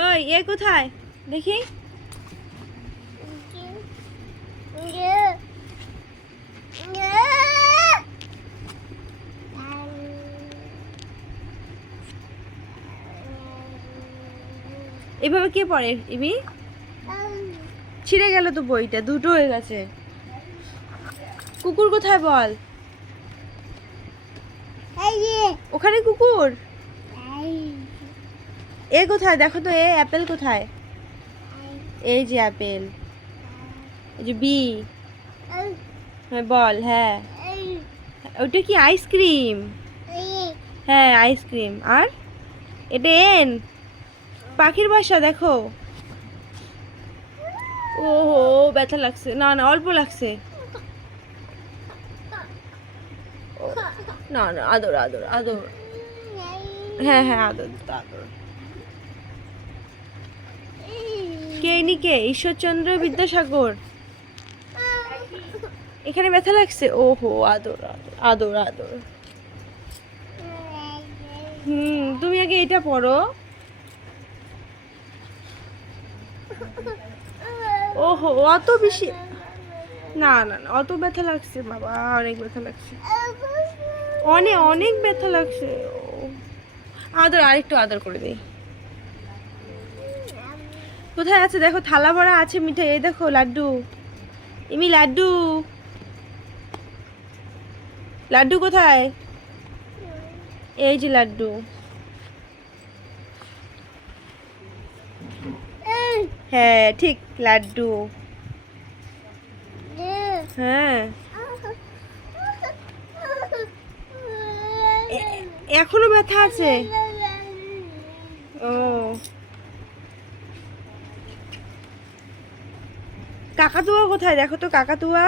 ওই এ কোথায় দেখি? এভাবে কে পড়ে ইমি? ছিঁড়ে গেল তো বইটা, দুটো হয়ে গেছে। কুকুর কোথায় বল? ওখানে কুকুর। এ কোথায় দেখো তো, এ অ্যাপেল কোথায়? এই যে অ্যাপেল, এই যে বি। হ্যাঁ বল। হ্যাঁ ওটা কি আইসক্রিম? হ্যাঁ আইসক্রিম। আর এটা এন, পাখির বাসা দেখো। ওহো ব্যথা লাগছে। না না অল্প লাগছে। না না আদর আদর আদর। হ্যাঁ হ্যাঁ আদর আদর। কে ইনি কে? ঈশ্বরচন্দ্র বিদ্যাসাগর। এখানে ব্যথা লাগছে। ওহো আদর আদর আদর আদর। তুমি আগে এটা পড়ো। ওহো অত বেশি। না না না অত ব্যথা লাগছে বাবা, অনেক ব্যথা লাগছে, অনেক অনেক ব্যথা লাগছে। আদর, আরেকটু আদর করে দেই। কোথায় আছে দেখো, থালা ভরা আছে মিঠাই। এই দেখো লাড্ডু, ইমি লাড্ডু। লাড্ডু কোথায়? এই যে লাড্ডু। হ্যাঁ ঠিক লাড্ডু। হ্যাঁ এখনো ব্যথা আছে। ও কাকাতুয়া কোথায় দেখো তো, কাকাতুয়া।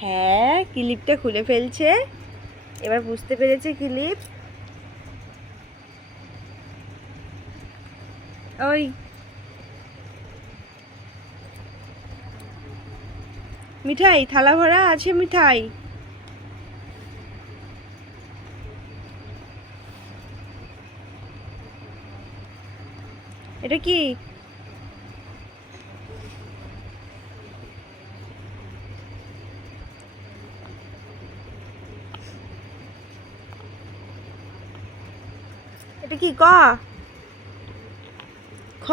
হ্যাঁ ক্লিপটা খুলে ফেলছে, এবার বুঝতে পেরেছে ক্লিপ। ওই মিঠাই, থালা ভরা আছে মিঠাই। এটা কি? এটা কি? ক খ।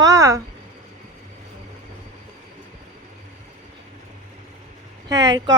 হ্যাঁ ক।